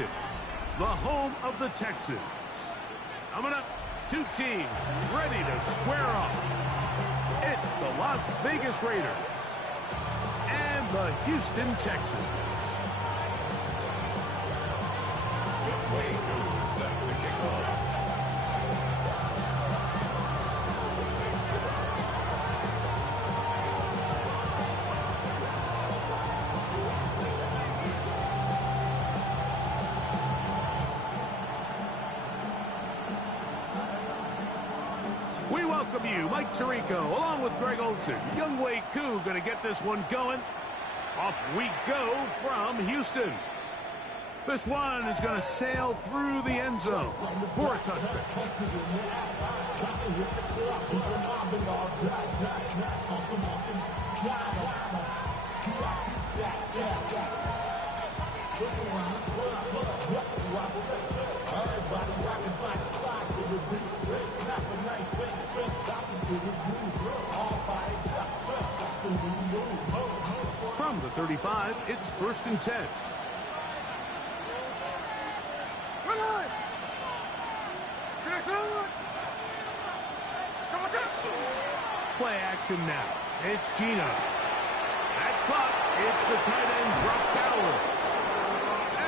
Houston, the home of the Texans. Coming up, two teams ready to square off. It's the Las Vegas Raiders and the Houston Texans. Way two set to kick off. We welcome you, Mike Tirico, along with Greg Olson. Younghoe Koo going to get this one going. Off we go from Houston. This one is going to sail through the end zone for a touchdown. From the 35, it's 1st and 10. Play action now. It's Gino. That's caught. It's the tight end, Brock Bowers.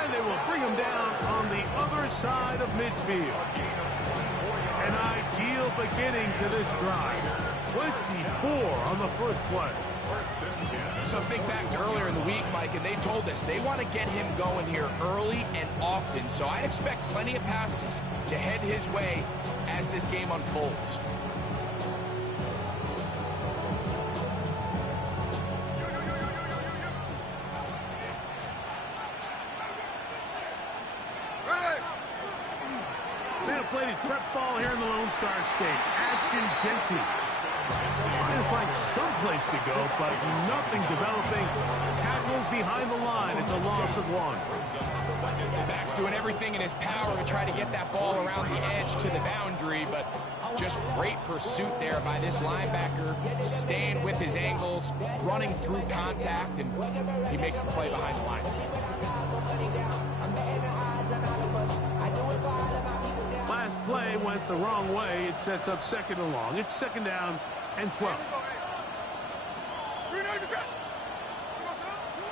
And they will bring him down on the other side of midfield. An ideal beginning to this drive. 24 on the first play. So think back to earlier in the week, Mike, and they told us they want to get him going here early and often. So I'd expect plenty of passes to head his way as this game unfolds. Man played his prep ball here in the Lone Star State. Ashton Genty. Trying to find some place to go, but nothing developing. Tackled behind the line. It's a loss of 1. Max doing everything in his power to try to get that ball around the edge to the boundary, but just great pursuit there by this linebacker, staying with his angles, running through contact, and he makes the play behind the line. Last play went the wrong way. It sets up 2nd and long. It's 2nd down and 12.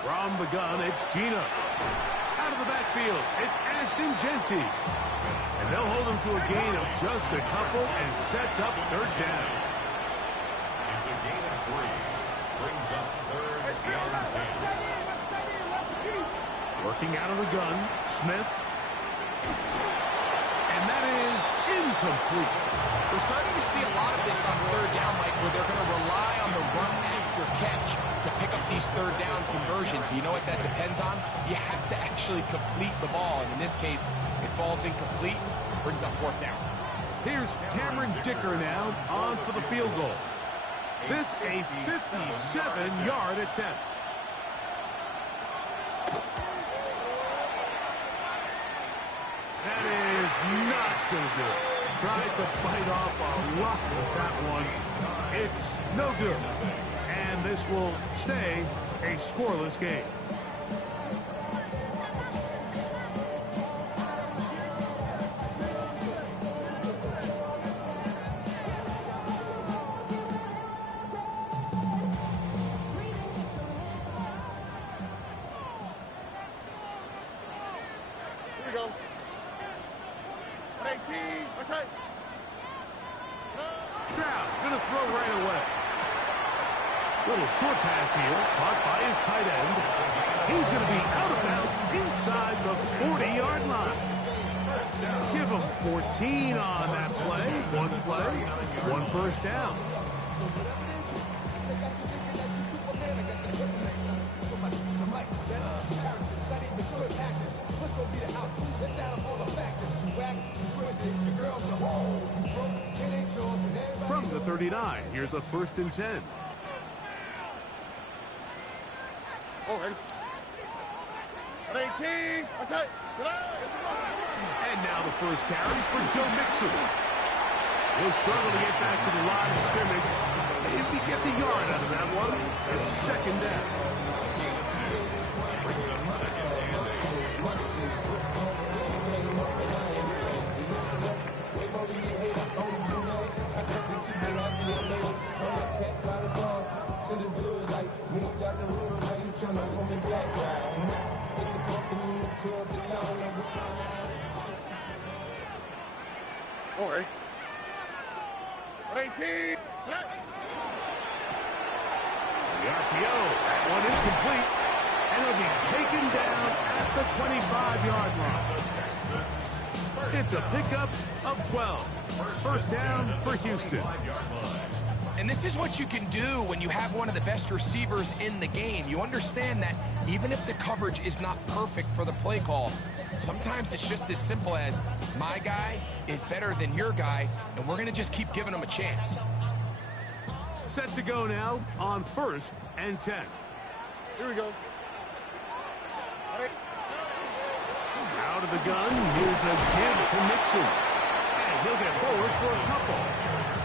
From the gun, it's Gino. Out of the backfield, it's Ashton Genty. And they'll hold him to a gain of just a couple and sets up 3rd down. It's a gain of 3. Brings up 3rd down 10. Working out of the gun, Smith. And that is incomplete. We're starting to see a lot of this on 3rd down, Mike, where they're going to rely on the run after catch to pick up these 3rd down conversions. You know what that depends on? You have to actually complete the ball. And in this case, it falls incomplete, brings up 4th down. Here's Cameron Dicker now on for the field goal. This a 57-yard attempt. That is not going to do it. Tried to bite off a rock with that one. It's no good. And this will stay a scoreless game. Here we go. 18. What's that? Stroud gonna throw right away. Little short pass here, caught by his tight end. He's gonna be out of bounds inside the 40-yard line. Give him 14 on that play. 1 first down. From the 39, here's a 1st and 10. Already. 18. What's that? And now the first carry for Joe Mixon. He'll struggle to get back to the line of scrimmage. If he gets a yard out of that one, it's 2nd down. 18. The RPO, that one is complete, and it'll be taken down at the 25-yard line. It's a pickup of 12. First down for Houston. And this is what you can do when you have one of the best receivers in the game. You understand that even if the coverage is not perfect for the play call, sometimes it's just as simple as my guy is better than your guy, and we're going to just keep giving him a chance. Set to go now on 1st and 10. Here we go. Out of the gun, here's a give to Mixon. And he'll get forward for a couple.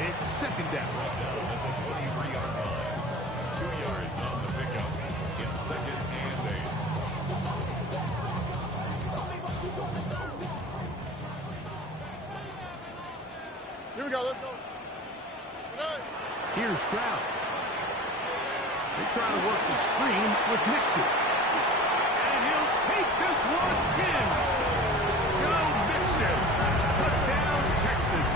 It's second down. At the 23-yard line. 2 yards on the pickup. It's 2nd and 8. Here we go. Let's go. Here's Stroud. They try to work the screen with Mixon. And he'll take this one in. Go Mixon. Touchdown, Texans.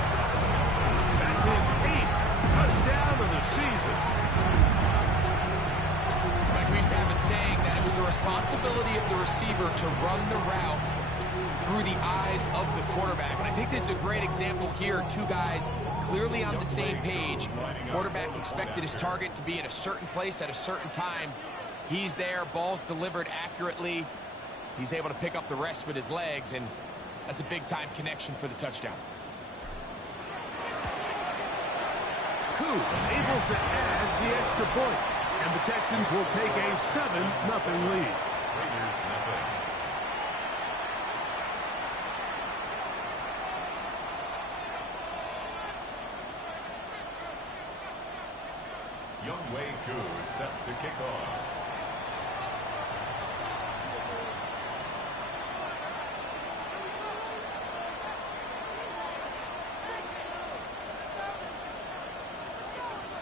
That's his 8th touchdown of the season. Like we used to have a saying that it was the responsibility of the receiver to run the route through the eyes of the quarterback. And I think this is a great example here. Two guys clearly on the same page. Quarterback expected his target to be in a certain place at a certain time. He's there, ball's delivered accurately. He's able to pick up the rest with his legs, and that's a big-time connection for the touchdown. Koo able to add the extra point. And the Texans will take a 7-0 lead. Raiders nothing. Young Wei Koo is set to kick off.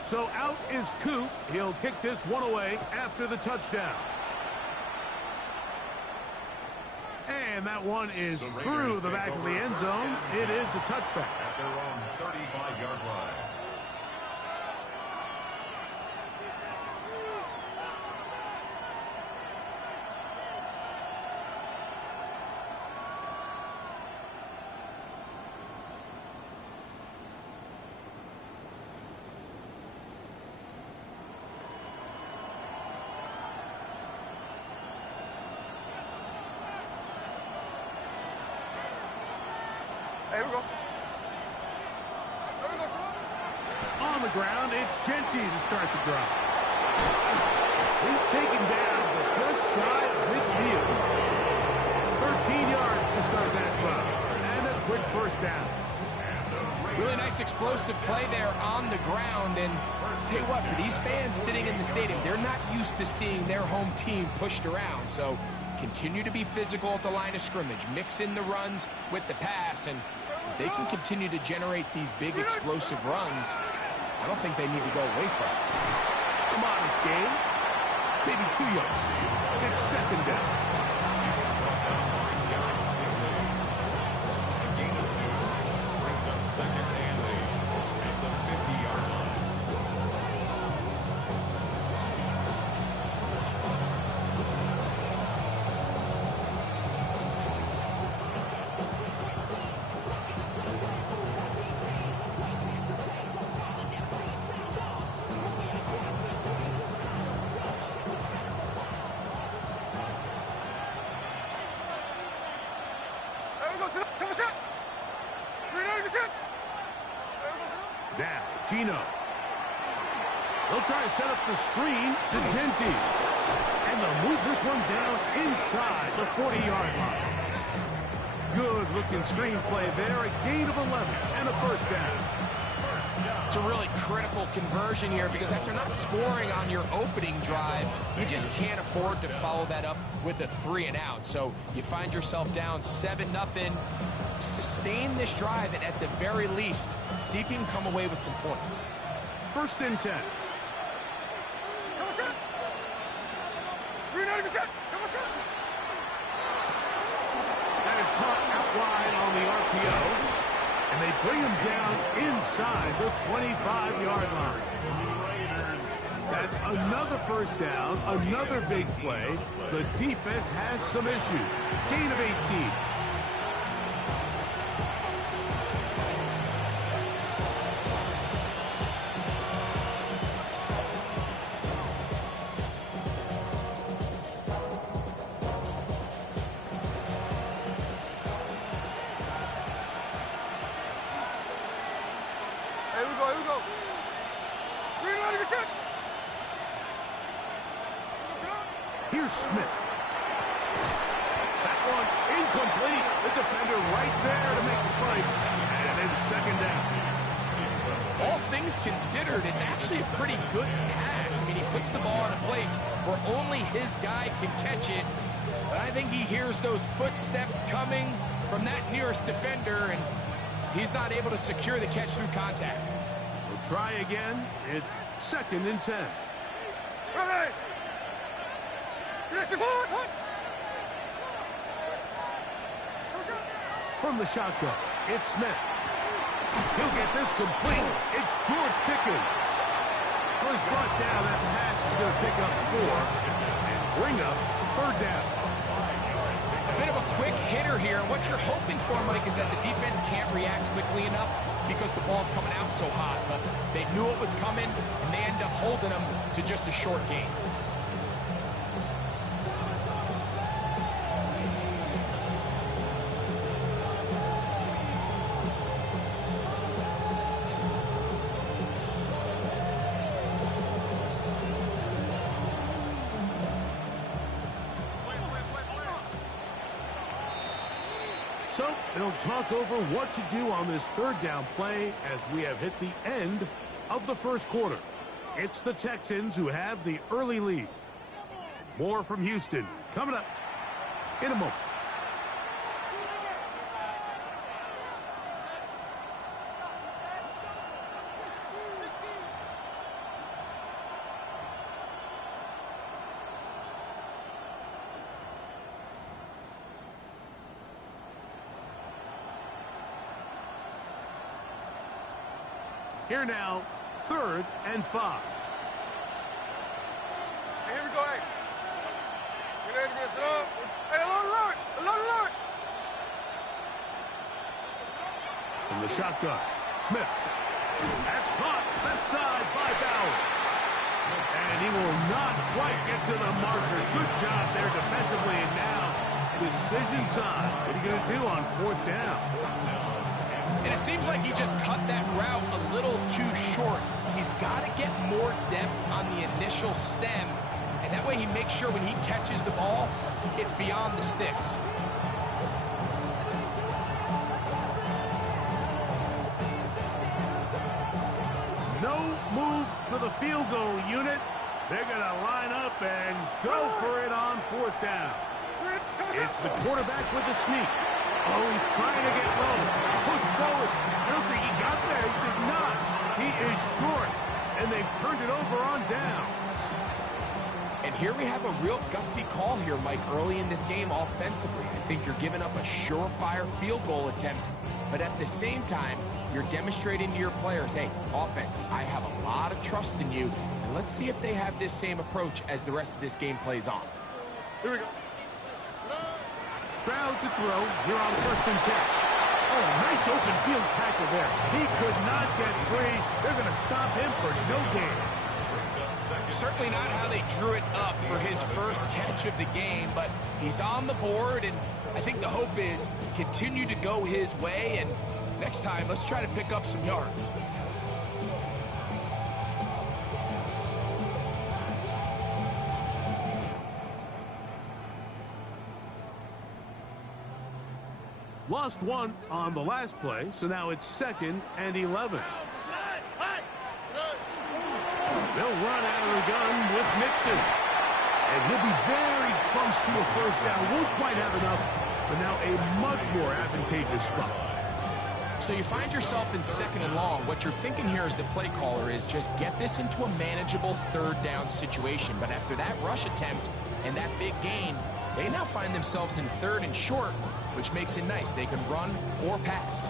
So out is Koo. He'll kick this one away after the touchdown. And that one is through the back of the end zone. It is a touchback. At their own 35-yard line. Here we go. On the ground, it's Genty to start the drive. He's taken down, but just shy of midfield. 13 yards to start that drive. And a quick first down. Really nice explosive play there on the ground. And I'll tell you what, for these fans sitting in the stadium, they're not used to seeing their home team pushed around. So continue to be physical at the line of scrimmage. Mix in the runs with the pass. And if they can continue to generate these big explosive runs, I don't think they need to go away from it. A modest game. Maybe 2 yards. It's second down. A gain of 2 brings up 2nd and 8 at the 50-yard line. Now, Gino. They'll try to set up the screen to Genty. And they'll move this one down inside the 40-yard line. Good-looking screen play there. A gain of 11 and a first down. It's a really critical conversion here because after not scoring on your opening drive, you just can't afford to follow that up with a 3-and-out. So you find yourself down 7-0. Sustain this drive and at the very least, see if you can come away with some points. 1st and 10. That is caught out wide on the RPO. And they bring him down inside the 25-yard line. That's another first down, another big play. The defense has some issues. Gain of 18. Here we go, here we go. Green light, you're set. Here's Smith. That one incomplete. The defender right there to make the play. And it's second down. All things considered, it's actually a pretty good pass. I mean, he puts the ball in a place where only his guy can catch it. But I think he hears those footsteps coming from that nearest defender, and he's not able to secure the catch through contact. We'll try again. It's second and 10. Ready. From the shotgun, it's Smith. He'll get this complete. It's George Pickens. Was brought down. That pass is going to pick up 4 and bring up third down. A bit of a quick hitter here. What you're hoping for, Mike, is that the defense can't react quickly enough because the ball's coming out so hot. But they knew it was coming, and they end up holding them to just a short gain. So they'll talk over what to do on this third down play as we have hit the end of the first quarter. It's the Texans who have the early lead. More from Houston coming up in a moment. Here now, 3rd and 5. Hey, here we go, hey. You ready to get set up? Hey, along the line. From the shotgun, Smith. That's caught left side by Bowers. And he will not quite get to the marker. Good job there defensively. And now, decision time. What are you going to do on 4th down? And it seems like he just cut that route a little too short. He's got to get more depth on the initial stem, and that way he makes sure when he catches the ball, it's beyond the sticks. No move for the field goal unit. They're going to line up and go for it on 4th down. It's the quarterback with the sneak. Oh, he's trying to get low. Push forward. I don't think he got there. He did not. He is short. And they've turned it over on downs. And here we have a real gutsy call here, Mike, early in this game offensively. I think you're giving up a surefire field goal attempt. But at the same time, you're demonstrating to your players, hey, offense, I have a lot of trust in you. And let's see if they have this same approach as the rest of this game plays on. Here we go. Stroud to throw here on 1st and 10. Oh, nice open field tackle there. He could not get free. They're going to stop him for no gain. Certainly not how they drew it up for his first catch of the game, but he's on the board, and I think the hope is continue to go his way, and next time, let's try to pick up some yards. Lost 1 on the last play, so now it's 2nd and 11. They'll run out of the gun with Nixon. And he'll be very close to a first down. Won't quite have enough, but now a much more advantageous spot. So you find yourself in 2nd and long. What you're thinking here as the play caller is just get this into a manageable 3rd down situation. But after that rush attempt and that big gain, they now find themselves in 3rd and short, which makes it nice. They can run or pass.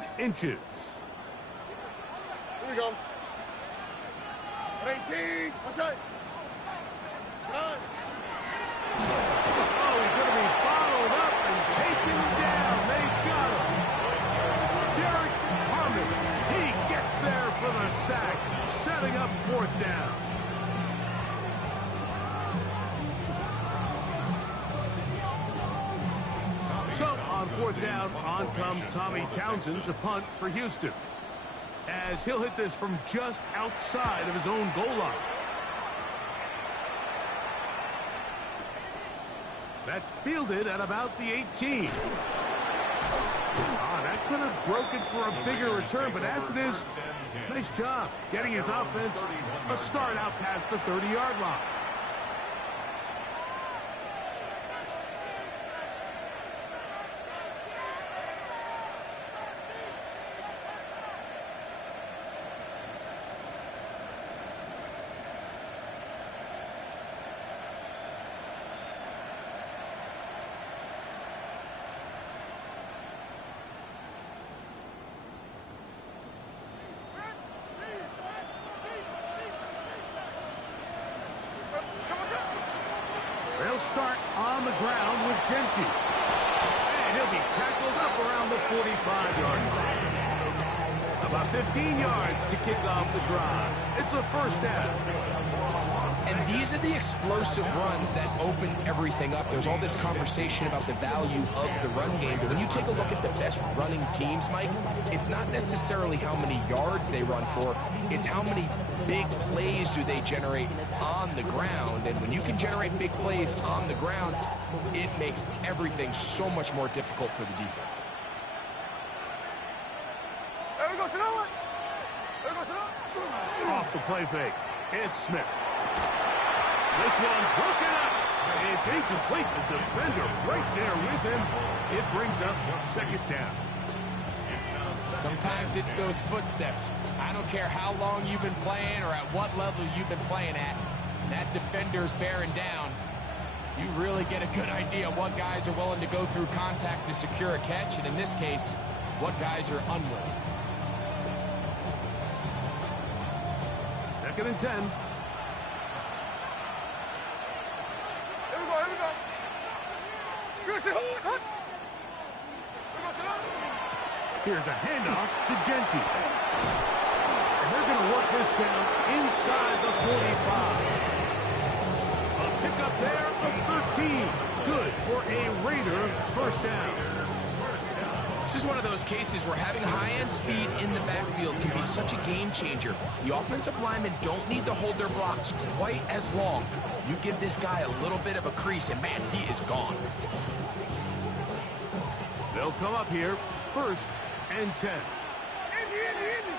and inches. Here we go. 18. What's that? Nine. Oh, he's going to be followed up and taken down. They got him. Derek Harmon, he gets there for the sack, setting up 4th down. So on 4th down, on comes Tommy Townsend to punt for Houston, as he'll hit this from just outside of his own goal line. That's fielded at about the 18. That could have broken for a bigger return, but as it is, nice job getting his offense a start out past the 30-yard line. They'll start on the ground with Genty. And he'll be tackled up around the 45-yard line. About 15 yards to kick off the drive. It's a 1st down. And these are the explosive runs that open everything up. There's all this conversation about the value of the run game, but when you take a look at the best running teams, Mike, it's not necessarily how many yards they run for, it's how many big plays do they generate on the ground. And when you can generate big plays on the ground, it makes everything so much more difficult for the defense. There we go, sit on. There we go, sit on. Off the play fake, it's Smith. This one broken up. It's incomplete. The defender right there with him. It brings up 2nd down. Sometimes it's those footsteps. I don't care how long you've been playing or at what level you've been playing at. That defender's bearing down. You really get a good idea what guys are willing to go through contact to secure a catch, and in this case, what guys are unwilling. 2nd and 10. Here's a handoff to Genty. And they're going to work this down inside the 45. A pickup there of 13. Good for a Raider 1st down. This is one of those cases where having high-end speed in the backfield can be such a game changer. The offensive linemen don't need to hold their blocks quite as long. You give this guy a little bit of a crease, and man, he is gone. They'll come up here, 1st and 10. Indy.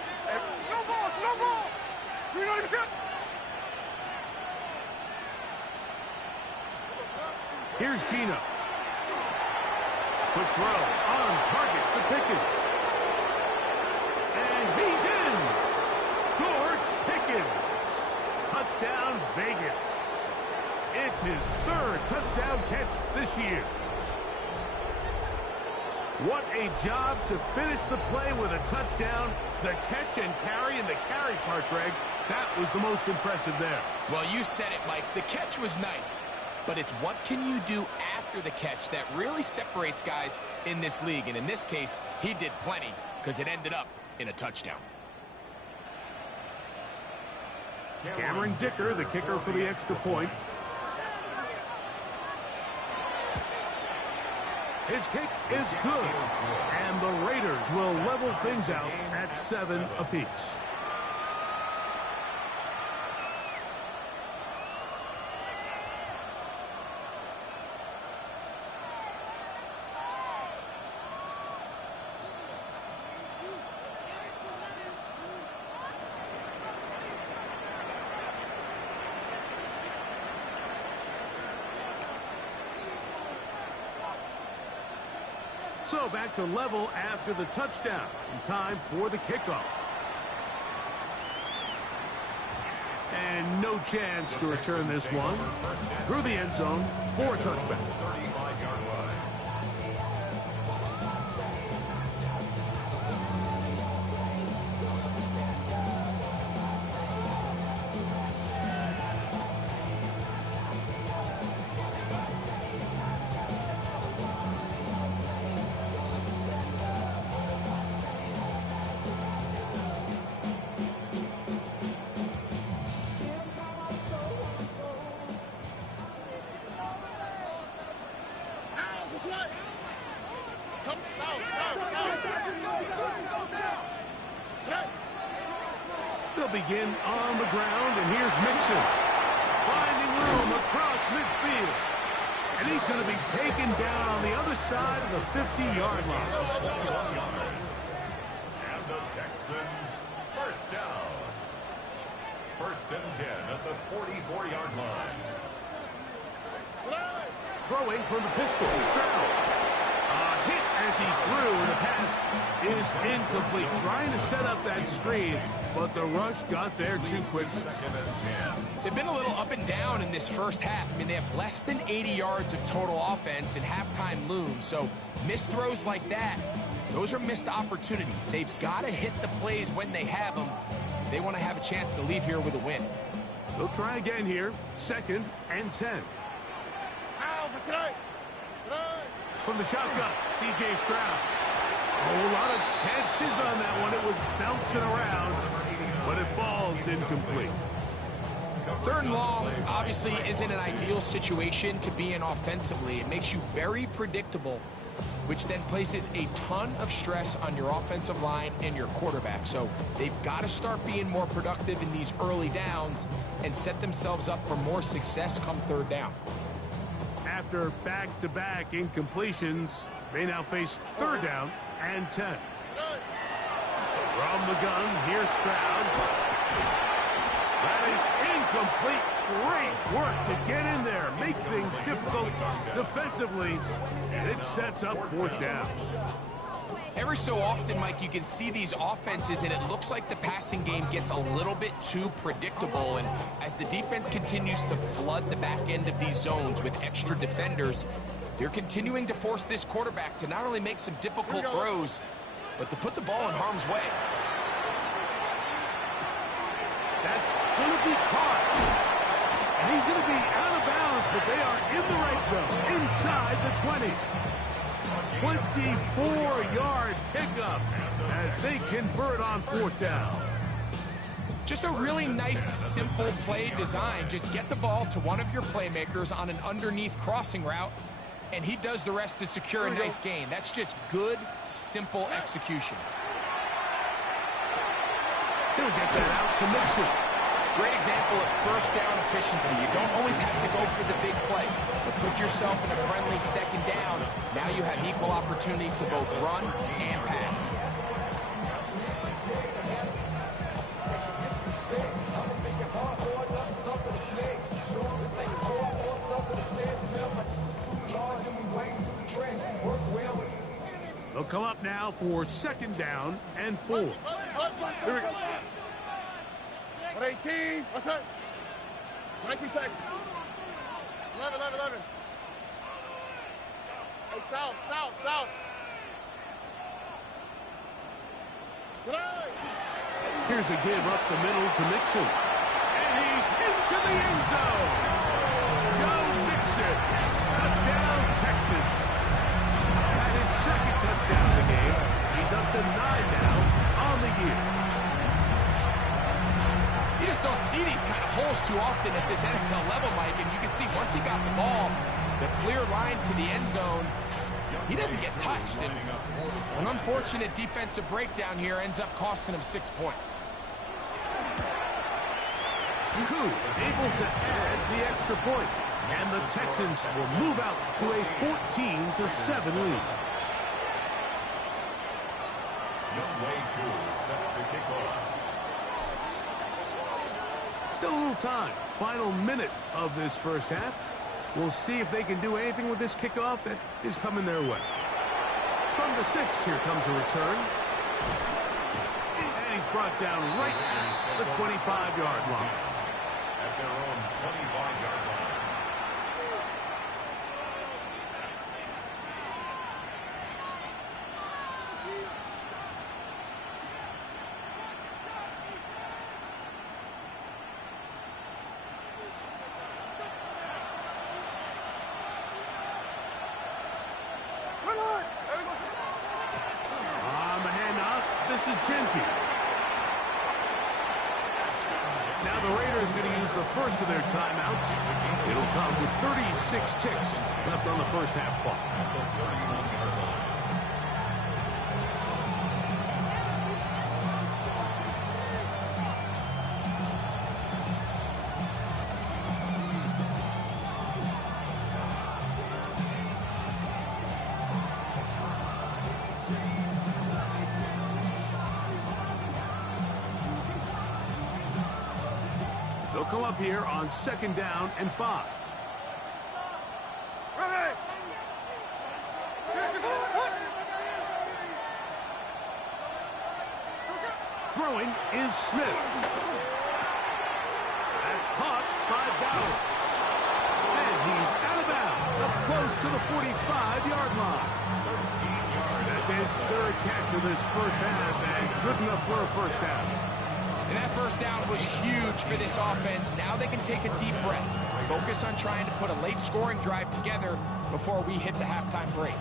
No ball. You're not even set. Here's Gino. Quick throw on target to Pickens. And he's in. George Pickens. Touchdown, Vegas. It's his 3rd touchdown catch this year. What a job to finish the play with a touchdown. The catch and carry, and the carry part, Greg, that was the most impressive there. Well, you said it, Mike. The catch was nice, but it's what can you do after the catch that really separates guys in this league. And in this case, he did plenty because it ended up in a touchdown. Cameron Dicker, the kicker for the extra point. His kick is good, and the Raiders will level things out at 7 apiece. So back to level after the touchdown. In time for the kickoff. And no chance to return this one. Through the end zone for a touchback. begin on the ground, and here's Mixon. Finding room across midfield. And he's going to be taken down on the other side of the 50-yard line. And the Texans, first down. First and 10 at the 44-yard line. Throwing from the pistol, Stroud. A hit as he threw, and the pass is incomplete. Trying to set up that screen, but the rush got there too quick. Second and 10. They've been a little up and down in this first half. I mean, they have less than 80 yards of total offense, and halftime looms. So missed throws like that, those are missed opportunities. They've got to hit the plays when they have them if they want to have a chance to leave here with a win. They'll try again here. Second and 10. From the shotgun, C.J. Stroud. A whole lot of chances on that one. It was bouncing around, but it falls incomplete. Third and long obviously isn't an ideal situation to be in offensively. It makes you very predictable, which then places a ton of stress on your offensive line and your quarterback. So they've got to start being more productive in these early downs and set themselves up for more success come third down. After back-to-back incompletions, they now face third down and 10. From the gun, here's Stroud. That is incomplete. Great work to get in there, make things difficult defensively, and it sets up fourth down. Every so often, Mike, you can see these offenses, and it looks like the passing game gets a little bit too predictable. And as the defense continues to flood the back end of these zones with extra defenders, they're continuing to force this quarterback to not only make some difficult throws, but to put the ball in harm's way. That's going to be caught. And he's going to be out of bounds, but they are in the right zone, inside the 20. 24-yard pickup as they convert on fourth down. Just a really nice, simple play design. Just get the ball to one of your playmakers on an underneath crossing route, and he does the rest to secure a nice gain. That's just good, simple execution. He'll get that out to Mixon. Great example of first down efficiency. You don't always have to go for the big play, but put yourself in a friendly second down. Now you have equal opportunity to both run and pass. They'll come up now for second down and 4. Here we go. 118. What's that? 19 Texans. 11. Hey, south. Here's a give up the middle to Mixon. And he's into the end zone. Go Mixon. Touchdown, Texans. At his second touchdown of the game. He's up to 9 now on the year. You just don't see these kind of holes too often at this NFL level, Mike, and you can see once he got the ball, the clear line to the end zone, he doesn't get touched. And an unfortunate defensive breakdown here ends up costing him 6 points. Koo able to add the extra point, and the Texans will move out to a 14-7 lead. Youngway Koo set to kick off. Still a little time. Final minute of this first half. We'll see if they can do anything with this kickoff that is coming their way. From the 6, here comes a return. And he's brought down right at the 25-yard line. At their own 25-yard line. On the handoff, this is Genty. Now the Raiders going to use the first of their timeouts. It'll come with 36 ticks left on the first half clock. They'll come up here on 2nd down and 5. Ready. Throwing is Smith. That's caught by Bowers. And he's out of bounds, up close to the 45-yard line. 13 yards. That's his 3rd catch of this first half, and good enough for a first down. And that first down was huge for this offense. Now they can take a deep breath. Focus on trying to put a late scoring drive together before we hit the halftime break.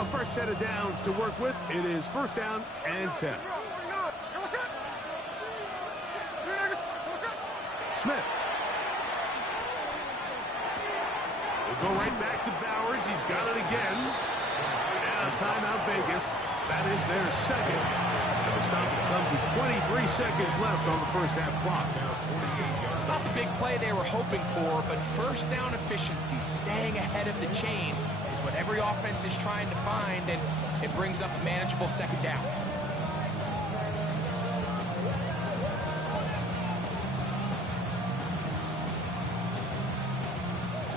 A fresh set of downs to work with. It is 1st down and 10. Smith. We'll go right back to Bowers. He's got it again. And a timeout Vegas. That is their 2nd. And the stoppage comes with 23 seconds left on the first half clock. It's not the big play they were hoping for, but first down efficiency, staying ahead of the chains, is what every offense is trying to find, and it brings up a manageable 2nd down.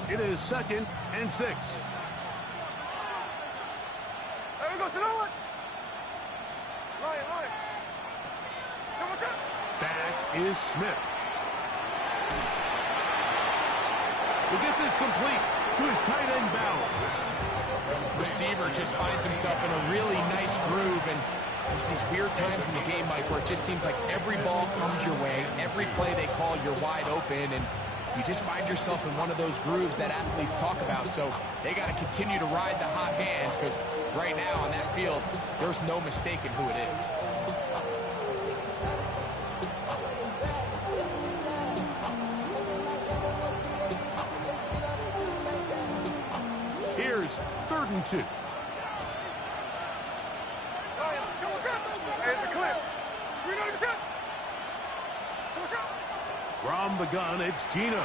It is 2nd and 6. There we go, Sonoma. Line. Back is Smith. We'll get this complete to his tight end Bowers. Receiver just finds himself in a really nice groove, and there's these weird times in the game, Mike, where it just seems like every ball comes your way, every play they call, you're wide open, and you just find yourself in one of those grooves that athletes talk about. So they got to continue to ride the hot hand, because right now on that field, there's no mistaking who it is. Here's 3rd and 2. Here's the clip. From the gun, it's Gino.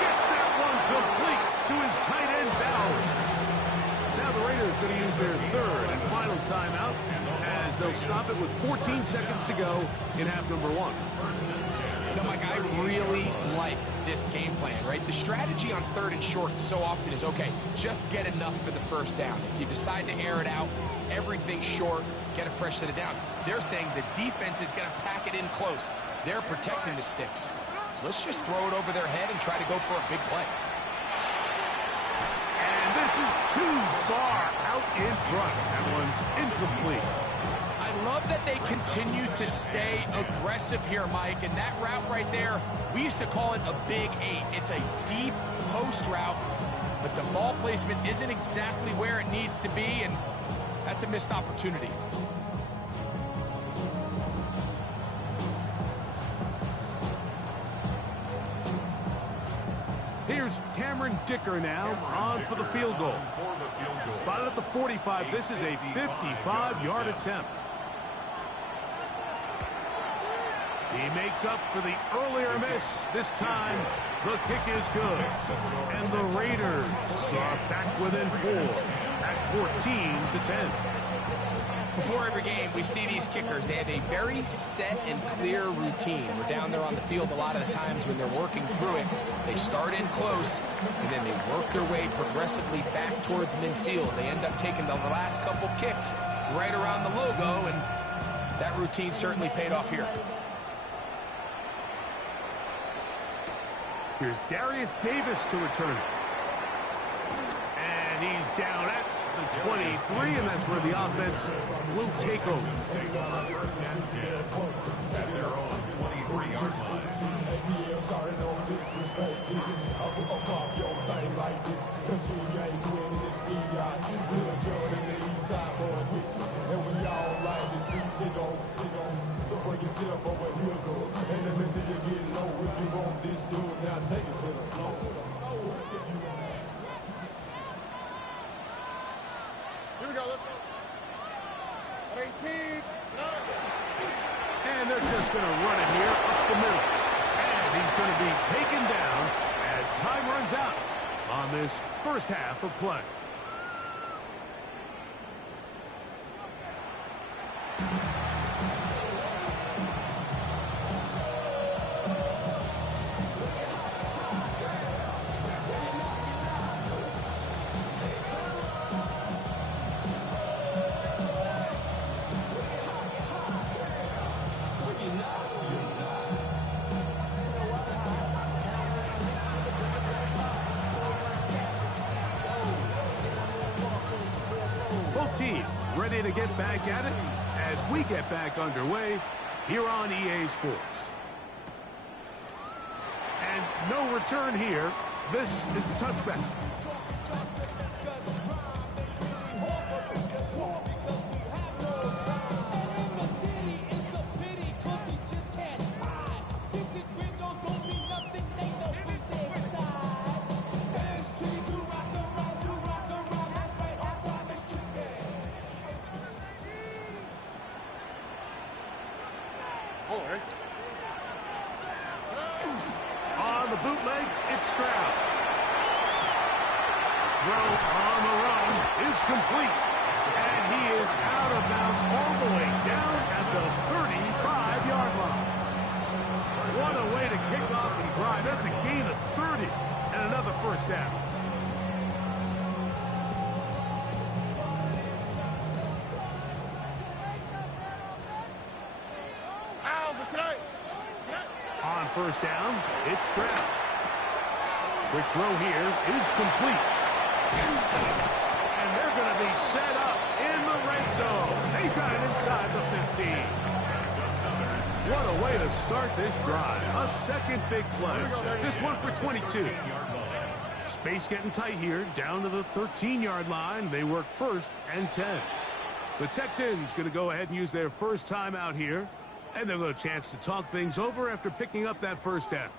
Gets that one complete to his tight end Bowers. Now the Raiders going to use their 3rd and final timeout as they'll stop it with 14 seconds to go in half number 1. You know, Mike, I really like this game plan, right? The strategy on 3rd and short so often is, okay, just get enough for the first down. If you decide to air it out, everything's short, get a fresh set of downs. They're saying the defense is going to pack it in close. They're protecting the sticks. So let's just throw it over their head and try to go for a big play. And this is too far out in front. That one's incomplete. I love that they continue to stay aggressive here, Mike, and that route right there, we used to call it a big 8. It's a deep post route, but the ball placement isn't exactly where it needs to be, and that's a missed opportunity. Here's Cameron Dicker now on for the field goal. Spotted at the 45. This is a 55-yard attempt. He makes up for the earlier miss. This time, the kick is good. And the Raiders are back within 4 at 14-10. Before every game, we see these kickers. They have a very set and clear routine. We're down there on the field a lot of the times when they're working through it. They start in close, and then they work their way progressively back towards midfield. They end up taking the last couple kicks right around the logo, and that routine certainly paid off here. Here's Darius Davis to return it. And he's down at the 23, and that's where the offense will take over. At their own 23-yard line. Here we go, let's go. 18. And they're just going to run it here up the middle. And he's going to be taken down as time runs out on this first half of play. Both teams ready to get back at it as we get back underway here on EA Sports. And no return here. This is the touchback. On the bootleg, it's Stroud. Throw on the run is complete. And he is out of bounds all the way down at the 35-yard line. What a way to kick off the drive. That's a gain of 30 and another first down. On first down, it's Stroud. Quick throw here is complete. And they're going to be set up in the red zone. They've got it inside the 15. What a way to start this drive. A second big play. This one for 22. Space getting tight here, down to the 13-yard line. They work first and 10. The Texans going to go ahead and use their first timeout here. And they'll get a chance to talk things over after picking up that first down.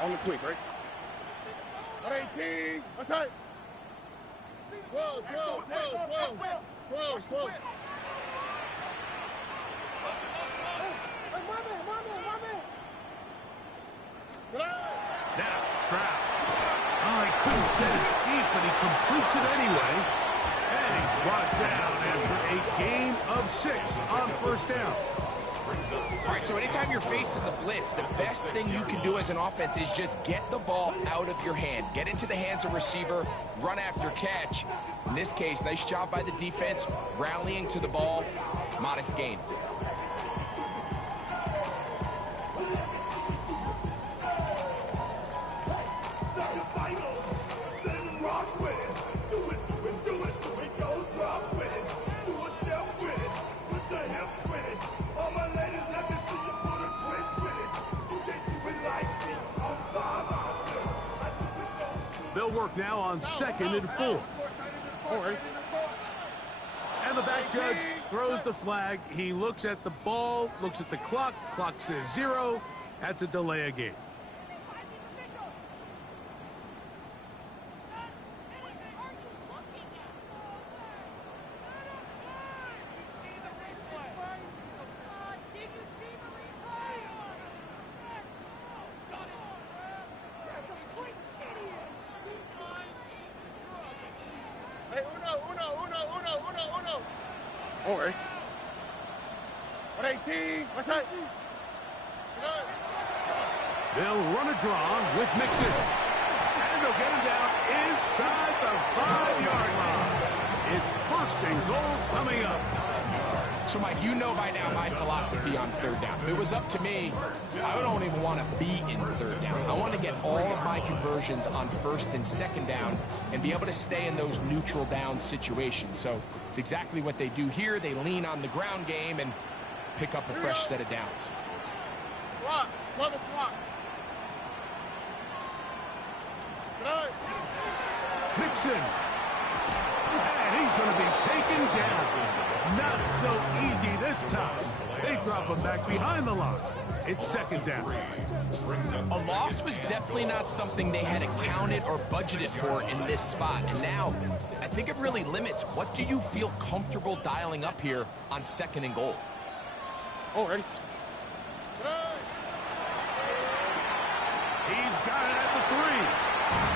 On the quick, right? 118. What's that? 12. Now, Stroud. Oh, he couldn't set his feet, but he completes it anyway. And he's brought down after a gain of 6 on first down. All right, so anytime you're facing the blitz, the best thing you can do as an offense is just get the ball out of your hand. Get into the hands of receiver, run after catch. In this case, nice job by the defense, rallying to the ball, modest gain. They'll work now on 2nd and 4. And the back judge throws the flag. He looks at the ball, looks at the clock. Clock says 0. That's a delay of game. All right. 118. What's that? They'll run a draw with Mixon. And they'll get him down inside the 5-yard line. It's first and goal coming up. So, Mike, you know by now my philosophy on third down. If it was up to me, I don't even want to be in third down. I want to get all of my conversions on first and second down and be able to stay in those neutral down situations. So it's exactly what they do here. They lean on the ground game and pick up a fresh set of downs. Swap. Love a swap. Mixon. And he's going to be taken down. Not so easy this time. They drop him back behind the line. It's second down. A loss was definitely not something they had accounted or budgeted for in this spot. And now, I think it really limits what do you feel comfortable dialing up here on 2nd and goal. Oh, ready? He's got it at the 3.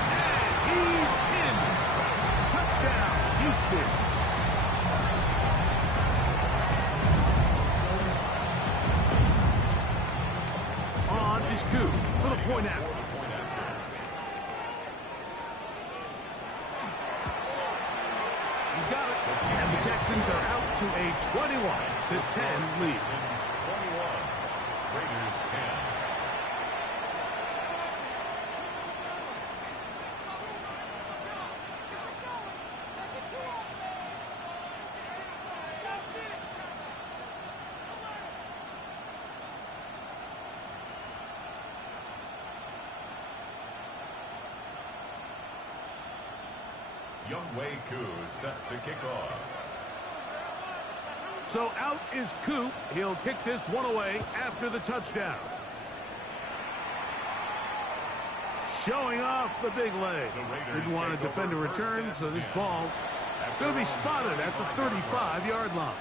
And he's in. Touchdown, Houston. On is Koo for the point after. He's got it. And the Texans are out to a 21-10 lead. 21, Raiders 10. Younghoe Koo set to kick off. So out is Koo. He'll kick this one away after the touchdown. Showing off the big leg. Didn't want to defend a return, so this ball going to be spotted at the 35-yard line.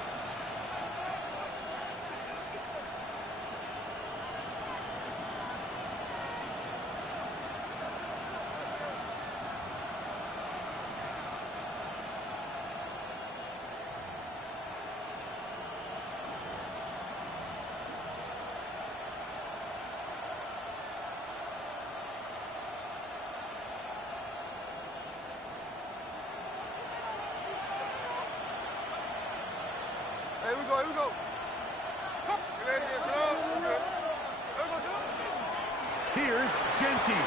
Here we go, here we go. Here's Genty.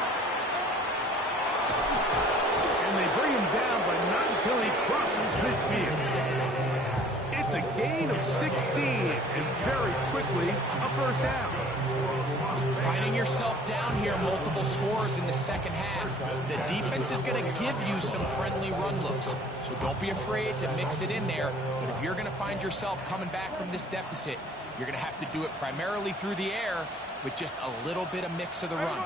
And they bring him down, but not until he crosses midfield. It's a gain of 16, and very quickly, a first down. Finding yourself down here, multiple scores in the second half. The defense is going to give you some friendly run looks, so don't be afraid to mix it in there. But if you're going to find yourself coming back from this deficit, you're going to have to do it primarily through the air with just a little bit of mix of the run.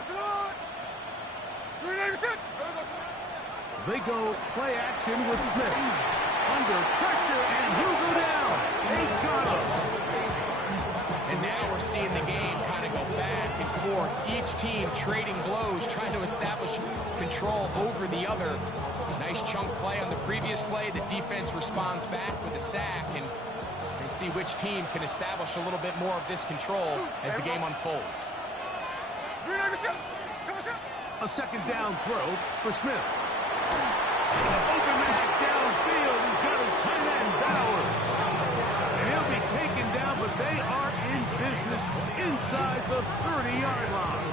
They go play action with Smith. Under pressure, and he'll go down. They got him. And now we're seeing the game kind of go back and forth. Each team trading blows, trying to establish control over the other. Nice chunk play on the previous play. The defense responds back with a sack, and we'll see which team can establish a little bit more of this control as the game unfolds. A second down throw for Smith. Open man downfield. He's got his tight end Bowers. And he'll be taken down, but they are in business inside the 30-yard line.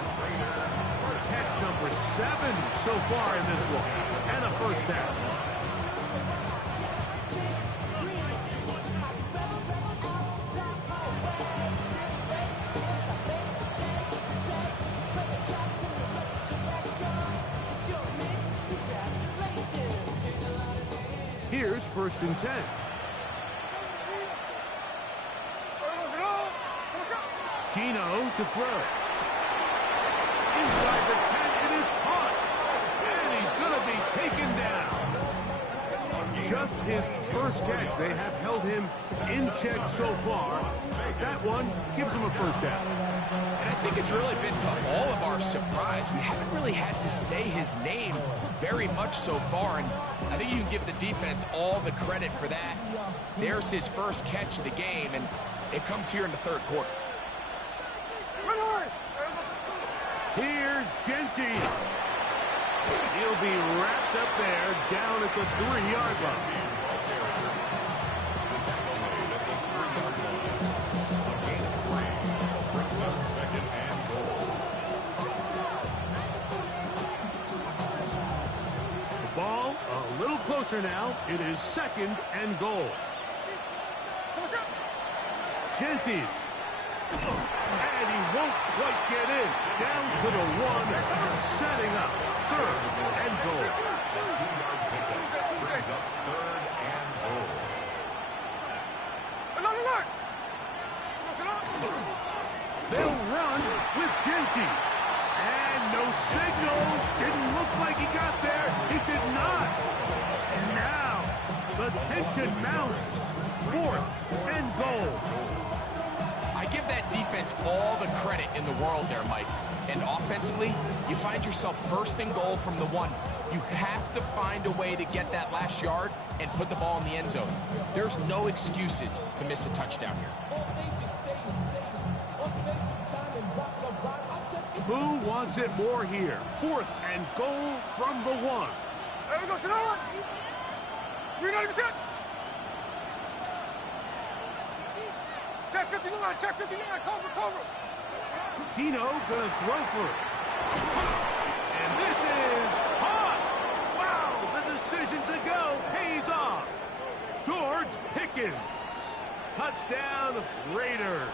Catch number 7 so far in this one. And a first down. Here's 1st and 10. Gino to throw. Inside the 10, it is caught. And he's going to be taken down. Just his first catch. They have held him in check so far. That one gives him a first down. And I think it's really been to all of our surprise. We haven't really had to say his name very much so far, and I think you can give the defense all the credit for that. There's his first catch of the game, and it comes here in the third quarter. Here's Genty. He'll be wrapped up there down at the 3-yard line. Ball a little closer now. It is 2nd and goal. Genty. And he won't quite get in. Down to the 1, setting up 3rd and goal. alert! They'll run with Genty. And no signals. Didn't look like he got there. He did not. And now the tension mounts. 4th and goal. I give that defense all the credit in the world there, Mike. And offensively, you find yourself 1st and goal from the 1. You have to find a way to get that last yard and put the ball in the end zone. There's no excuses to miss a touchdown here. Who wants it more here? 4th and goal from the 1. There we go, sit down. You're not even set. Check 59, check 59, cover. Gino gonna throw for it. And this is hot. Wow, the decision to go pays off. George Pickens. Touchdown Raiders.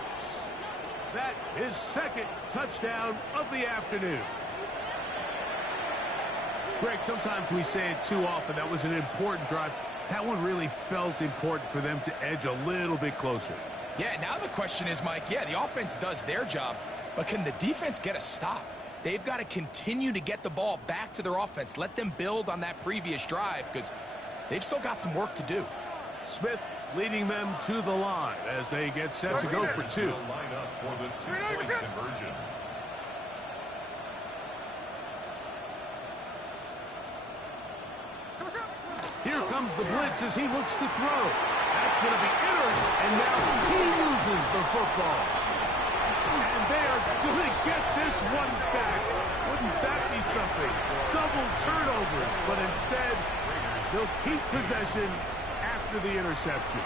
That is 2nd touchdown of the afternoon. Greg, sometimes we say it too often. That was an important drive. That one really felt important for them to edge a little bit closer. Yeah, now the question is, Mike, yeah, the offense does their job, but can the defense get a stop? They've got to continue to get the ball back to their offense. Let them build on that previous drive because they've still got some work to do. Smith leading them to the line as they get set to go for 2. Line up for the 2-point conversion. Here comes the blitz as he looks to throw. That's going to be intercepted, and now he loses the football. And they're going to get this one back. Wouldn't that be something? Double turnovers, but instead, they'll keep possession after the interception.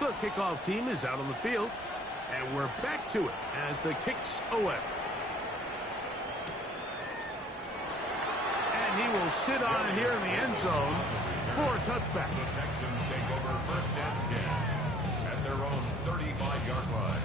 The kickoff team is out on the field, and we're back to it as the kick's away. And he will sit on here in the end zone for a touchback. The Texans take over 1st and 10 at their own 35-yard line.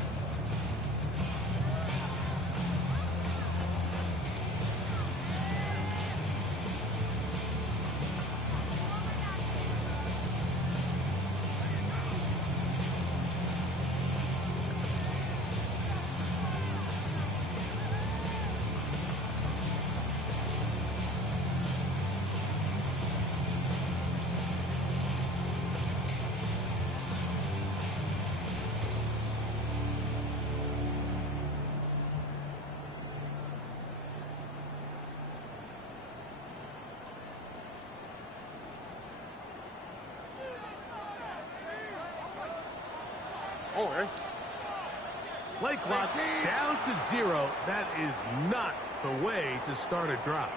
Play clock down to 0. That is not the way to start a drive.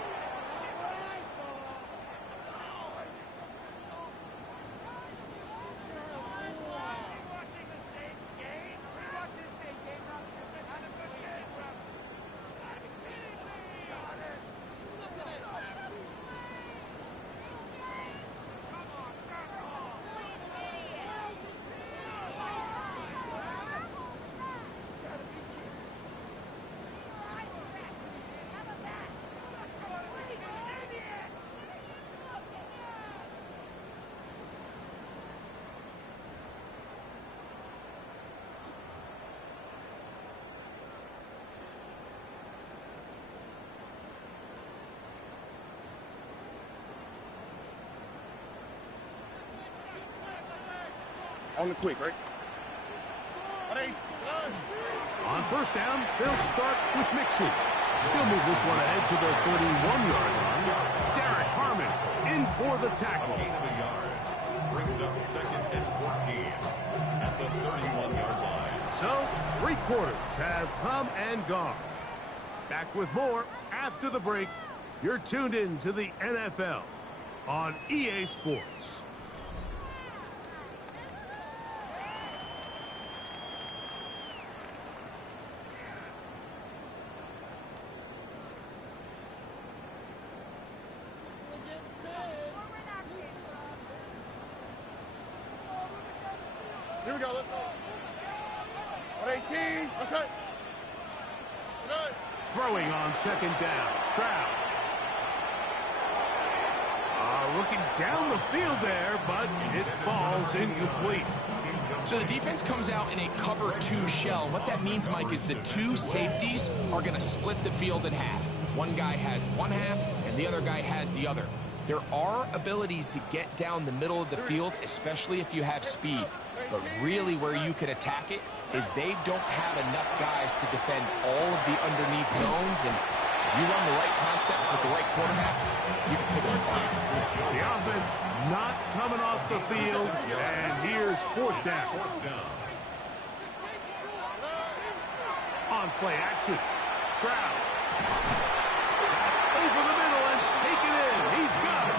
On the quick, right? On 1st down, they'll start with Mixon. He'll move this one ahead to the 31-yard line. Derek Harmon in for the tackle. Gain of a yard brings up 2nd and 14 at the 31-yard line. So, 3 quarters have come and gone. Back with more after the break. You're tuned in to the NFL on EA Sports. Here we go, let's go. 118, let's go. Throwing on 2nd down. Stroud Looking down the field there, but it falls incomplete. So the defense comes out in a cover 2 shell. What that means, Mike, is the 2 safeties are going to split the field in half. One guy has one half, and the other guy has the other. There are abilities to get down the middle of the field, especially if you have speed. But really where you could attack it is they don't have enough guys to defend all of the underneath zones, and if you run the right concepts with the right quarterback, you can pick them apart. The offense not coming off the field, and here's 4th down. On play action, Stroud. That's over the middle and taken in. He's got it.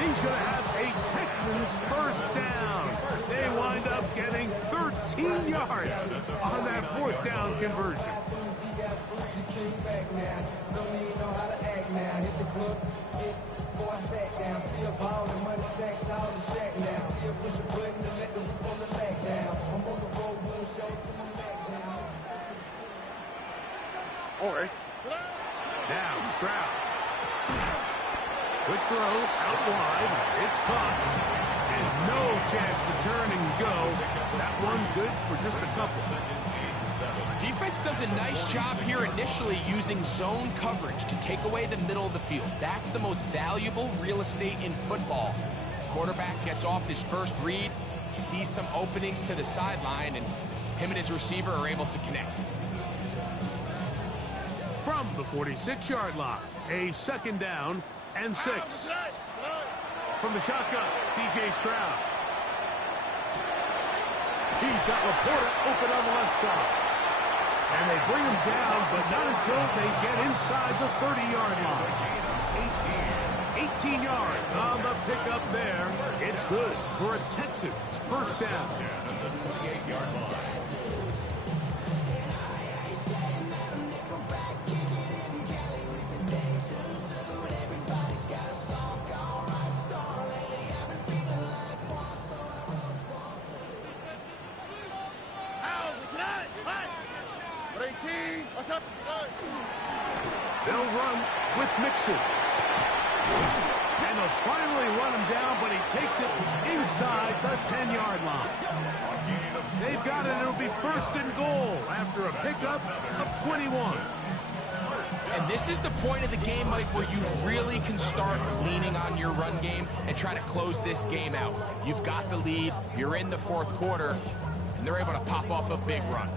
He's going to have a Texans 1st down. They wind up getting 13 yards on that 4th down conversion. All right. Now Stroud. Quick throw out wide. It's caught. And no chance to turn and go. That one good for just a couple. Defense does a nice job here initially using zone coverage to take away the middle of the field. That's the most valuable real estate in football. Quarterback gets off his first read, sees some openings to the sideline, and him and his receiver are able to connect. From the 46-yard line, a 2nd down and 6. From the shotgun, C.J. Stroud. He's got Laporta open on the left side. And they bring him down, but not until they get inside the 30-yard line. 18 yards on the pickup there. It's good for a Texans 1st down. They'll run with Mixon. And they'll finally run him down, but he takes it inside the 10-yard line. They've got it. It'll be 1st and goal after a pickup of 21. And this is the point of the game, Mike, where you really can start leaning on your run game and try to close this game out. You've got the lead. You're in the 4th quarter, and they're able to pop off a big run.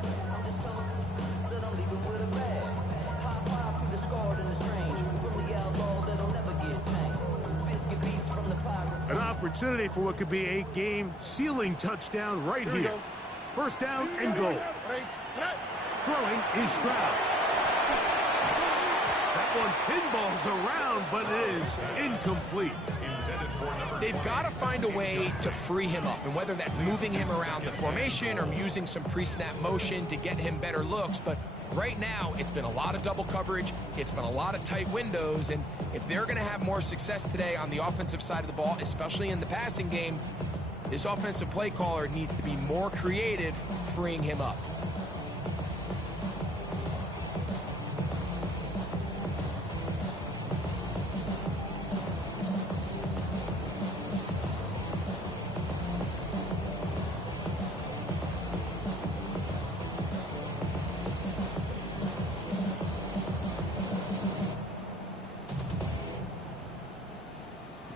An opportunity for what could be a game-sealing touchdown right here. 1st down and goal. Throwing is Stroud. That one pinballs around, but it is incomplete. They've got to find a way to free him up, and whether that's moving him around the formation or using some pre-snap motion to get him better looks, but right now it's been a lot of double coverage, it's been a lot of tight windows, and if they're going to have more success today on the offensive side of the ball, especially in the passing game, this offensive play caller needs to be more creative freeing him up.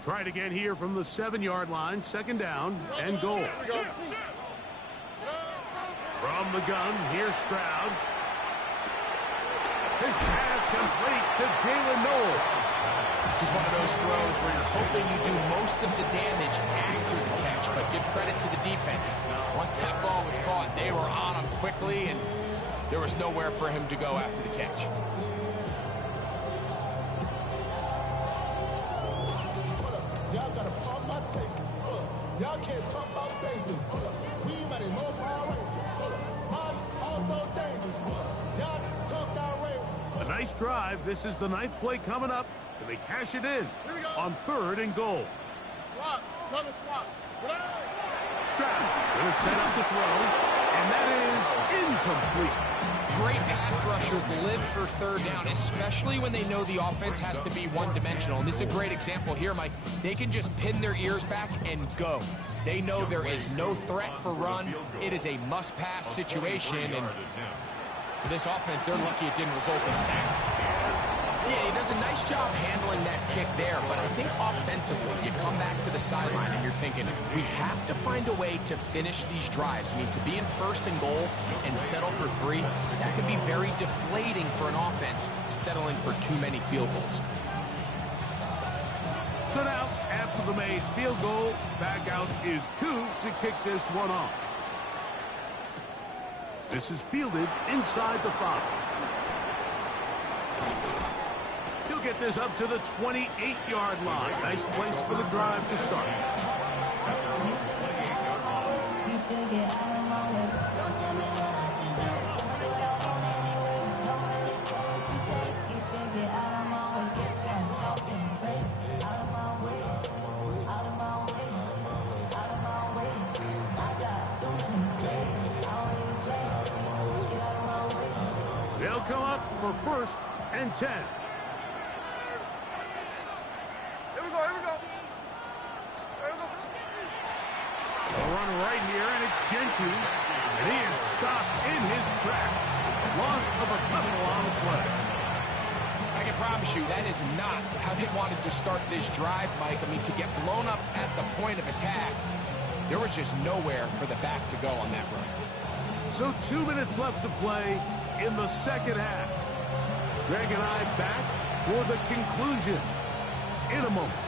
Try it again here from the 7-yard line, 2nd down and goal. From the gun, here's Stroud. His pass complete to Jalen Noel. This is one of those throws where you're hoping you do most of the damage after the catch, but give credit to the defense. Once that ball was caught, they were on him quickly, and there was nowhere for him to go after the catch. Y'all gotta pump my taste. Y'all can't talk about basic. We ready, no power. Also dangerous. Y'all talk that way. A nice drive. This is the 9th play coming up, and they cash it in on 3rd and goal. Swap. Another swap. Stroud going to set up the throw, and that is incomplete. great pass rushers live for third down, especially when they know the offense has to be one-dimensional. And this is a great example here, Mike. They can just pin their ears back and go. They know there is no threat for run. It is a must-pass situation. And for this offense, they're lucky it didn't result in a sack. Yeah, he does a nice job handling that kick there, but I think offensively, you come back to the sideline and you're thinking, we have to find a way to finish these drives. I mean, to be in first and goal and settle for 3, that can be very deflating for an offense, settling for too many field goals. So now, after the made field goal, back out is Koo to kick this one off. This is fielded inside the 5. He'll get this up to the 28-yard line. Nice place for the drive to start. They'll come up for 1st and 10. A run right here, and it's Gentry, and he is stopped in his tracks. Loss of a couple on the play. I can promise you that is not how they wanted to start this drive, Mike. I mean, to get blown up at the point of attack, there was just nowhere for the back to go on that run. So 2 minutes left to play in the second half. Greg and I back for the conclusion in a moment.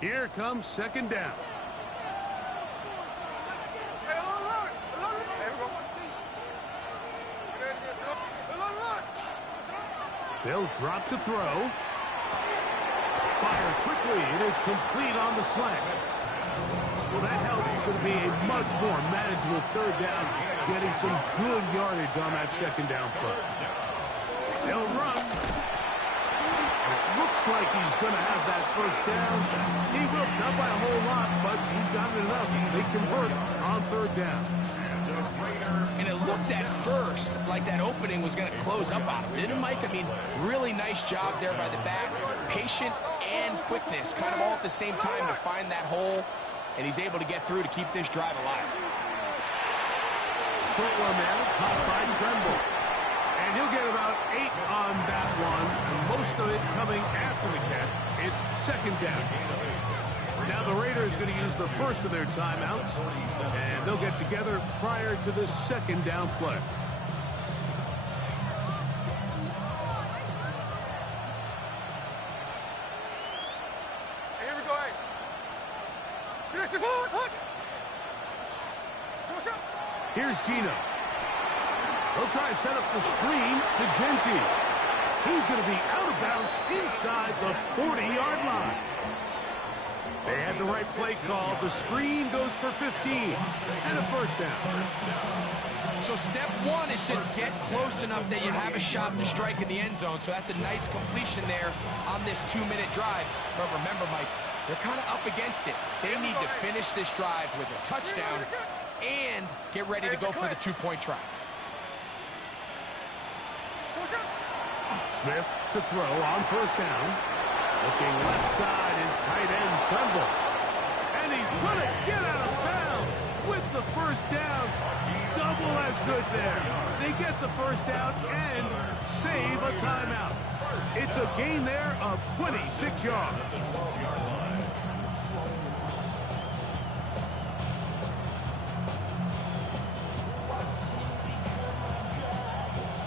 Here comes second down. They'll drop to throw. Fires quickly. It is complete on the slant. Well, that helps. It's going to be a much more manageable third down, getting some good yardage on that second down play. They'll run. It looks like he's going to have that first down. He will, not by a whole lot, but he's got enough. They convert on third down. And it looked at first like that opening was going to close up on him, didn't it, Mike? I mean, really nice job there by the back. Patient and quickness, kind of all at the same time to find that hole, and he's able to get through to keep this drive alive. Short one now, caught by Tremble. And he'll get about 8 on that one, and most of it coming after the catch. It's second down. Now the Raiders are going to use the first of their timeouts, and they'll get together prior to this second down play. Here we go. Here's Gino. They'll try to set up the screen to Gentry. He's going to be out of bounds inside the 40-yard line. They had the right play call. The screen goes for 15 and a first down. So step one is just get close enough that you have a shot to strike in the end zone. So that's a nice completion there on this 2-minute drive. But remember, Mike, they're kind of up against it. They need to finish this drive with a touchdown and get ready to go for the 2-point try. Smith to throw on first down. Looking left side is tight end Tremble. And he's going to get out of bounds with the first first down. Double as good there. They get the first down and save a timeout. It's a gain there of 26 yards.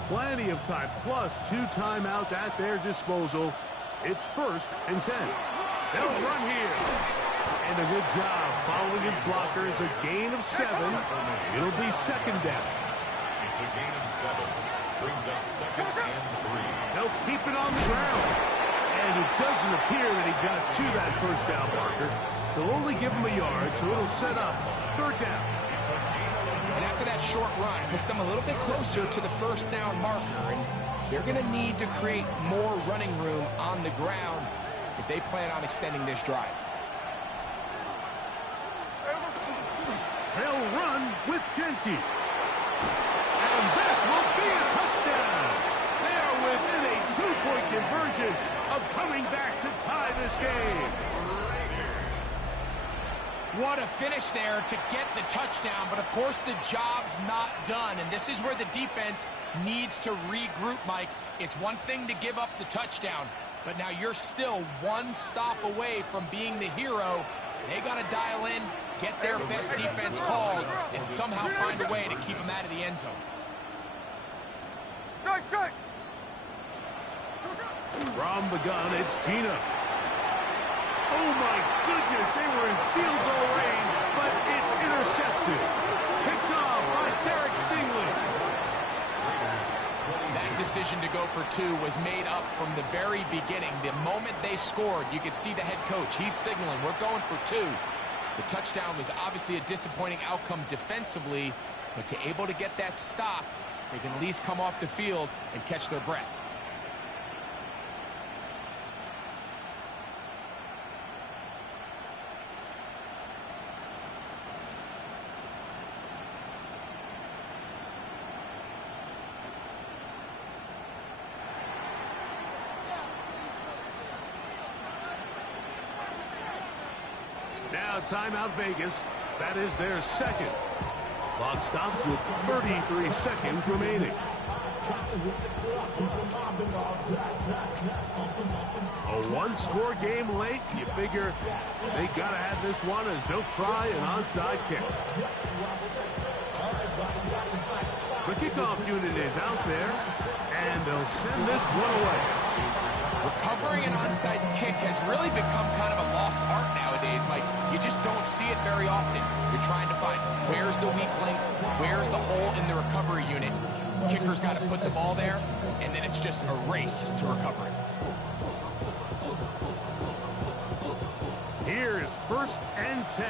Plenty of time, plus 2 timeouts at their disposal. It's 1st and 10. They'll run here. And a good job following his blockers. A gain of 7. It'll be 2nd down. It's a gain of 7. Brings up 2nd and 3. They'll keep it on the ground. And it doesn't appear that he got to that first down marker. They'll only give him a yard, so it'll set up 3rd down. And after that short run, puts them a little bit closer to the first down marker. And they're going to need to create more running room on the ground if they plan on extending this drive. They'll run with Genty. And this will be a touchdown. They are within a 2-point conversion of coming back to tie this game. What a finish there to get the touchdown, but of course the job's not done, and this is where the defense needs to regroup, Mike. It's one thing to give up the touchdown, but now you're still one stop away from being the hero. They got to dial in, get their best defense called, and somehow find a way to keep them out of the end zone. From the gun, it's Gina. Oh, my goodness, they were in field goal range, but it's intercepted. Picked off by Derek Stingley. That decision to go for 2 was made up from the very beginning. The moment they scored, you could see the head coach. He's signaling, we're going for 2. The touchdown was obviously a disappointing outcome defensively, but to able to get that stop, they can at least come off the field and catch their breath. Now timeout Vegas. That is their 2nd. Clock stops with 33 seconds remaining. A 1-score game late. You figure they got to have this one as they'll try an onside kick. The kickoff unit is out there, and they'll send this one away. Recovering an onside kick has really become kind of a lost art nowadays, Mike. You just don't see it very often. You're trying to find where's the weak link, where's the hole in the recovery unit. Kicker's got to put the ball there, and then it's just a race to recover it. Here's 1st and 10.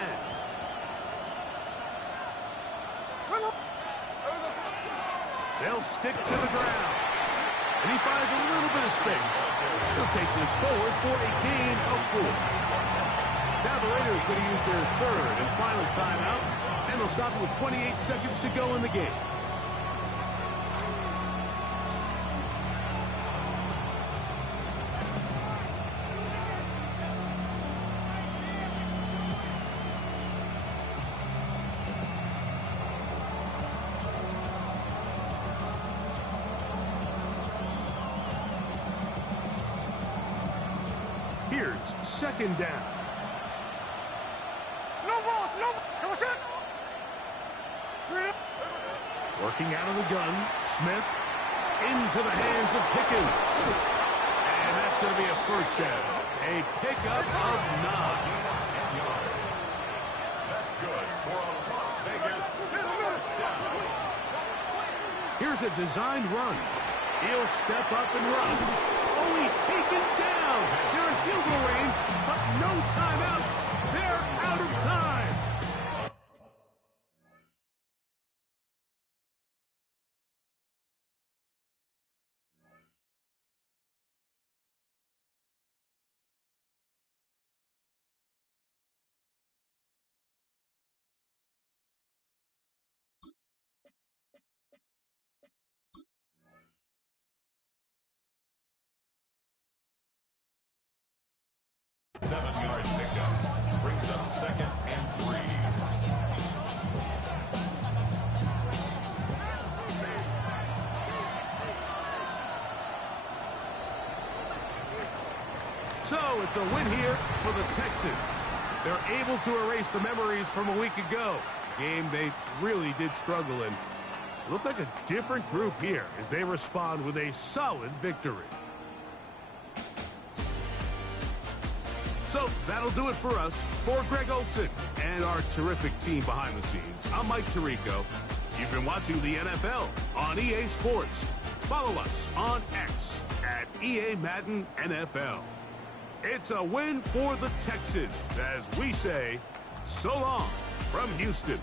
They'll stick to the ground. And he finds a little bit of space. He'll take this forward for a gain of 4. Now the Raiders going to use their 3rd and final timeout, and they'll stop with 28 seconds to go in the game. Here's 2nd down. Working out of the gun, Smith into the hands of Pickens. And that's going to be a 1st down. A pickup of 9. 10 yards. That's good for a Las Vegas 1st down. Here's a designed run. He'll step up and run. Oh, he's taken down. They're in field goal range, but no timeouts. They're out of time. Seven-yard pickup brings up 2nd and So it's a win here for the Texans. They're able to erase the memories from a week ago. A game they really did struggle in. Look like a different group here as they respond with a solid victory. So that'll do it for us. For Greg Olson and our terrific team behind the scenes, I'm Mike Tirico. You've been watching the NFL on EA Sports. Follow us on X at EA Madden NFL. It's a win for the Texans as we say so long from Houston.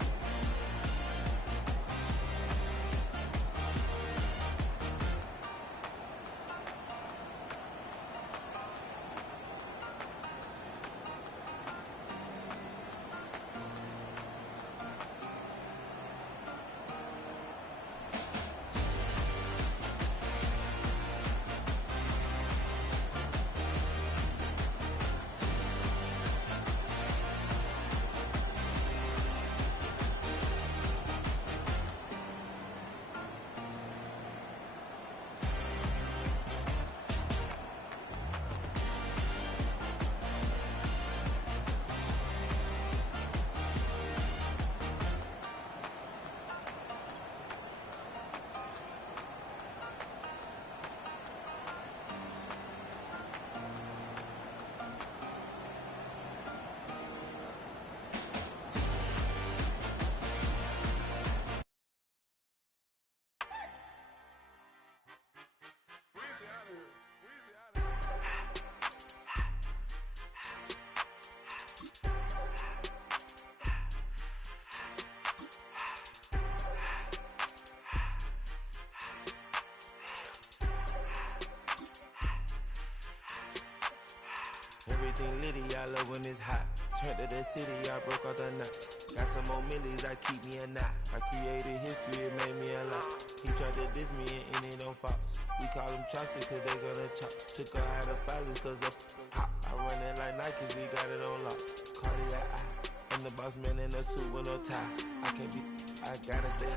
Everything litty, I love when it's hot. Turned to the city, I broke out the knot. Got some more millies, I keep me a knot. I created history, it made me a lot. He tried to diss me and it don't false. We call them Chaucer cause they gonna chop. Took her out of filings cause of hot. I run it like Nike, we got it on lock. Cardiac eye, I'm the boss man in a suit with no tie. I can't be, I gotta stay.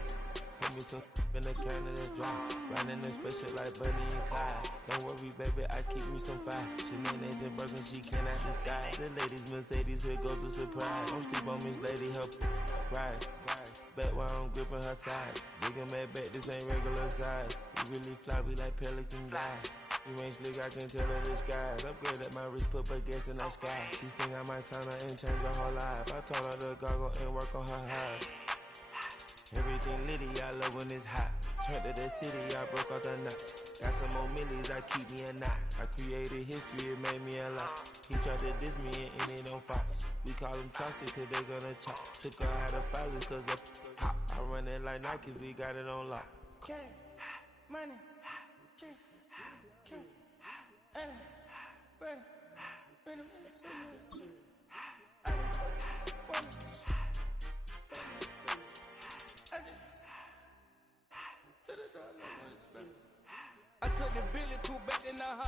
Put me some in the can of the dry. Riding in special like Bunny and Clyde. Don't worry, baby, I keep me some fire. Shenanigans and burgers, she cannot decide. The ladies Mercedes, here goes the surprise. Don't sleep on Miss Lady, help ride. Bet while I'm gripping her side. Big and mad back, this ain't regular size. We really fly, we like pelican guys. You ain't slick, I can tell her the skies. Upgrade at my wrist, put her gas in the sky. She think I might sign her and change her whole life. I told her to goggle and work on her eyes. Everything litty, I love when it's hot. Turned to the city, I broke out the knot. Got some more millies, I keep me a knot. I created history, it made me a lot. He tried to diss me and it don't false. We call them Chaucer cause they gonna chop. Took her out of filings cause of hot. I run it like Nike, we got it on lock. Money, I took the Billy Cool back in the house.